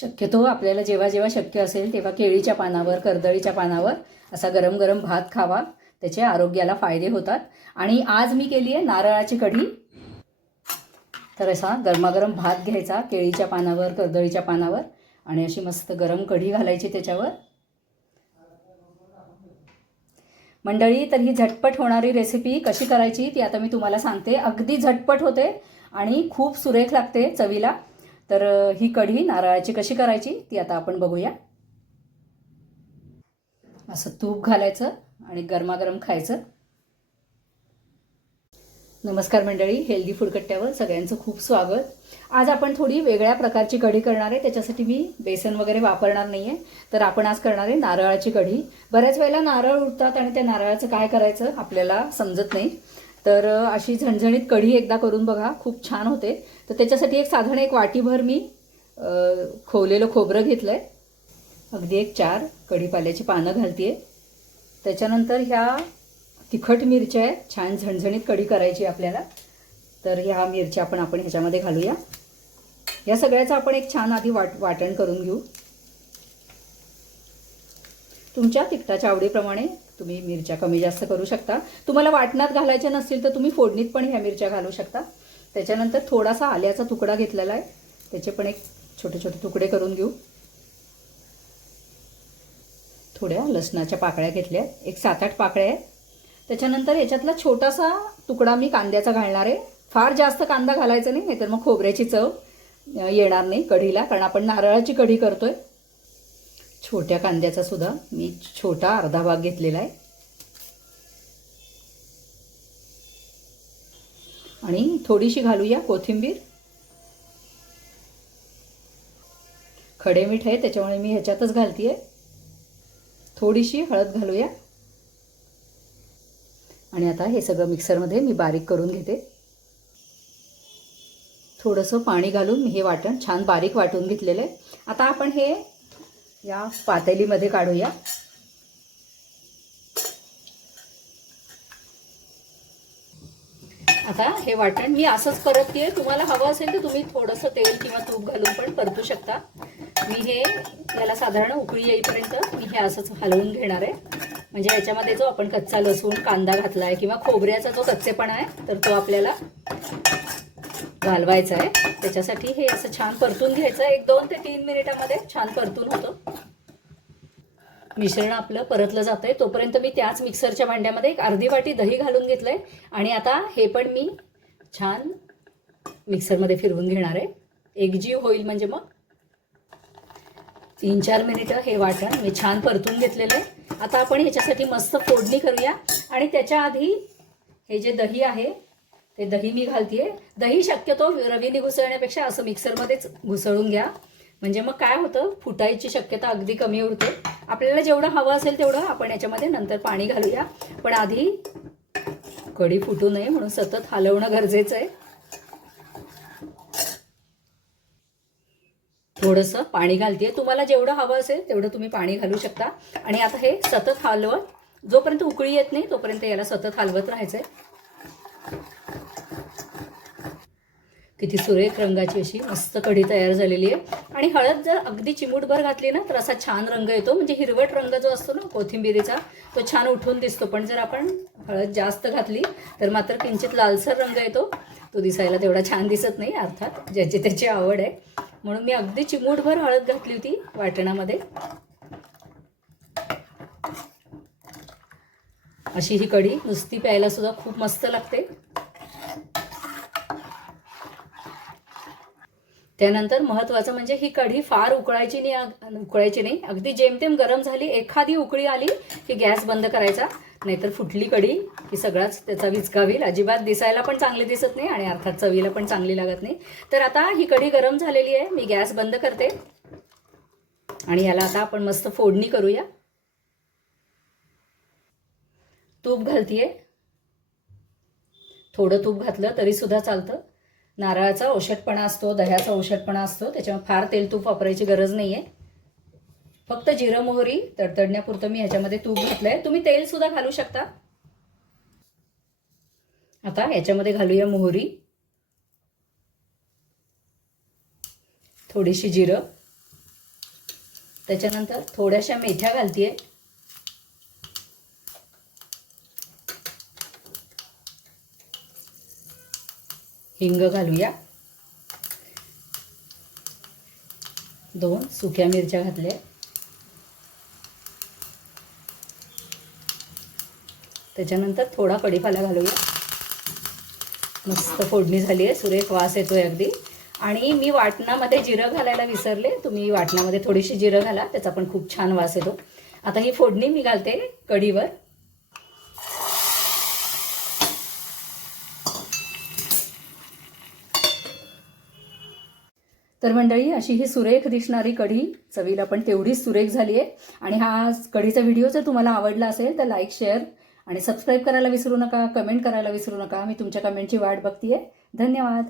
शक्यतो आपल्याला जेव्हा जेव्हा शक्य असेल तेव्हा केळीच्या पानावर कर्दळीच्या पानावर असा गरम गरम भात खावा. त्याचे आरोग्याला फायदे होतात. आणि आज मी केली आहे नारळाची कढी. तर असा गरमागरम भात घ्यायचा केळीच्या पानावर कर्दळीच्या पानावर. आणि अशी मस्त गरम कढी घालायची त्याच्यावर. मंडळी तर ही झटपट होणारी रेसिपी कशी करायची ती आता मी तुम्हाला सांगते. अगदी झटपट होते आणि खूप सुरेख लागते चवीला. तर ही कढी नारळाची कशी करायची ती आता आपण बघूया. असं तूप घालायचं आणि गरमागरम खायचं. नमस्कार मंडळी हेल्दी फुडकट्ट्यावर सगळ्यांचं खूप स्वागत. आज आपण थोडी वेगळ्या प्रकारची कढी करणार आहे त्याच्यासाठी मी बेसन वगैरे वापरणार नाही आहे तर आपण आज करणार आहे नारळाची कढी. बऱ्याच वेळेला नारळ उरतात आणि त्या नारळाचं काय करायचं आपल्याला समजत नाही. तर अशी झणझणीत कढी एकदा करून बघा खूप छान होते. तर त्याच्यासाठी एक साधारण एक वाटीभर मी खोवलेलं खोबरं घेतलं आहे अगदी एक चार कढीपाल्याची पानं घालते त्याच्यानंतर ह्या तिखट मिरच्या आहेत. छान झणझणीत कढी करायची आपल्याला. तर ह्या मिरच्या आपण आपण ह्याच्यामध्ये घालूया. या सगळ्याचं आपण एक छान आधी वाट वाटण करून घेऊ. तुमच्या तिखटाच्या आवडीप्रमाणे तुम्ही मिरच्या कमी जास्त करू शकता. तुम्हाला वाटणात घालायच्या नसतील तर तुम्ही फोडणीत पण ह्या मिरच्या घालू शकता. त्याच्यानंतर थोडासा आल्याचा तुकडा घेतलेला आहे. त्याचे पण एक छोटे छोटे तुकडे करून घेऊ. थोड्या लसणाच्या पाकळ्या घेतल्या एक सात आठ पाकळ्या आहेत. त्याच्यानंतर याच्यातला छोटासा तुकडा मी कांद्याचा घालणार आहे. फार जास्त कांदा घालायचा नाही नाहीतर मग खोबऱ्याची चव येणार नाही कढीला कारण आपण नारळाची कढी करतोय. छोट्या कांद्याचा सुद्धा मी छोटा अर्धा भाग घेतलेला आहे. आणि थोडीशी घालूया कोथिंबीर. खडे मीठ आहे त्याच्यामुळे मी ह्याच्यातच घालतीये. थोडीशी हळद घालूया. आणि आता हे सगळं मिक्सरमध्ये मी बारीक करून घेते. थोडंसं पाणी घालून मी हे वाटण छान बारीक वाटून घेतलेलं आहे. आता आपण हे या पातेलीमध्ये काढूया. आता हे वाटण मी असंच परतते तुम्हाला हवं असेल तर तुम्ही थोडंसं तेल किंवा तूप घालून पण परतू शकता. मी हे याला साधारण उकळी येईपर्यंत मी हे असंच हलवून घेणार आहे. म्हणजे याच्यामध्ये जो आपण कच्चा लसूण कांदा घातला आहे किंवा खोबऱ्याचा जो कच्चेपणा आहे तर तो आपल्याला घालवायचं आहे. त्याच्यासाठी हे असं छान परतून घ्यायचं एक दोन ते तीन मिनिटामध्ये छान परतून होतं. मिश्रण आपलं परतलं जातं आहे तोपर्यंत मी त्याच मिक्सरच्या भांड्यामध्ये एक अर्धी वाटी दही घालून घेतलं आहे आणि आता हे पण मी छान मिक्सरमध्ये फिरवून घेणार आहे. एकजीव होईल म्हणजे मग. तीन चार मिनिटं हे वाटण. मी छान परतून घेतलेलं आहे. आता आपण ह्याच्यासाठी मस्त फोडणी करूया. आणि त्याच्या आधी हे जे दही आहे ते दही मी घालतेय. दही शक्यतो रवीने घुसळण्यापेक्षा असं मिक्सरमध्येच घुसळून घ्या. म्हणजे मग काय होतं? फुटायची शक्यता अगदी कमी होते आपल्याला जेवढं हवं असेल तेवढं आपण याच्यामध्ये नंतर पाणी घालूया. पण आधी कढी फुटू नये म्हणून सतत हलवणं गरजेचं आहे. थोडंसं पाणी घालते तुम्हाला जेवढं हवं असेल तेवढं तुम्ही पाणी घालू शकता. आणि आता हे सतत हलवत जोपर्यंत उकळी येत नाही तोपर्यंत याला सतत हलवत राहायचंय. किती सुरेख रंगाची अशी मस्त कढी तयार झालेली आहे. आणि हळद जर अगदी चिमूटभर घातली ना तर असा छान रंग येतो. म्हणजे हिरवट रंग जो असतो ना कोथिंबिरीचा तो छान उठून दिसतो. पण जर आपण हळद जास्त घातली तर मात्र किंचित लालसर रंग येतो. तो दिसायला तेवढा छान दिसत नाही अर्थात ज्याची त्याची आवड आहे. म्हणून मी अगदी चिमूटभर हळद घातली होती वाटणामध्ये. अशी ही कढी नुसती प्यायला सुद्धा खूप मस्त लागते. त्यानंतर महत्त्वाचं म्हणजे ही कढी फार उकळायची नाही उकळायची नाही. अगदी जेमतेम गरम झाली एखादी उकळी आली की गॅस बंद करायचा. नाहीतर फुटली कढी की सगळाच त्याचा विचका होईल अजिबात दिसायला पण चांगली दिसत नाही आणि अर्थात चवीला पण चांगली लागत नाही. तर आता ही कढी गरम झालेली आहे. मी गॅस बंद करते. आणि याला आता आपण मस्त फोडणी करूया. तूप घालतीये. थोडं तूप घातलं तरी सुद्धा चालतं. नारळाचा औषधपणा असतो दह्याचा औषधपणा असतो त्याच्यामुळे फार तेल तूप वापरायची गरज नाही आहे फक्त जिरं मोहरी तडतडण्यापुरतं मी ह्याच्यामध्ये तूप घातलंय. तुम्ही तेल सुद्धा घालू शकता. आता याच्यामध्ये घालूया मोहरी. थोडीशी जिरं. त्याच्यानंतर थोड्याशा मेथ्या घालतीये. हिंग घालूया. दोन सुक्या मिरच्या घातल्या. त्याच्यानंतर थोडा कढीपाला घालूया. मस्त फोडणी झाली आहे. सुरेख वास येतोय अगदी. आणि मी वाटणामध्ये जिरं घालायला विसरले. तुम्ही वाटणामध्ये थोडीशी जिरं घाला. त्याचा पण खूप छान वास येतो. आता ही फोडणी मी घालते कढीवर. तर मंडळी अशी ही सुरेख दिसणारी कढी चवीला पण तेवढीच सुरेख झाली आहे. आणि हा कढीचा व्हिडिओ जर तुम्हाला आवडला असेल तर लाईक शेअर आणि सबस्क्राईब करायला विसरू नका कमेंट करायला विसरू नका. मी तुमच्या कमेंटची वाट बघतीये. धन्यवाद.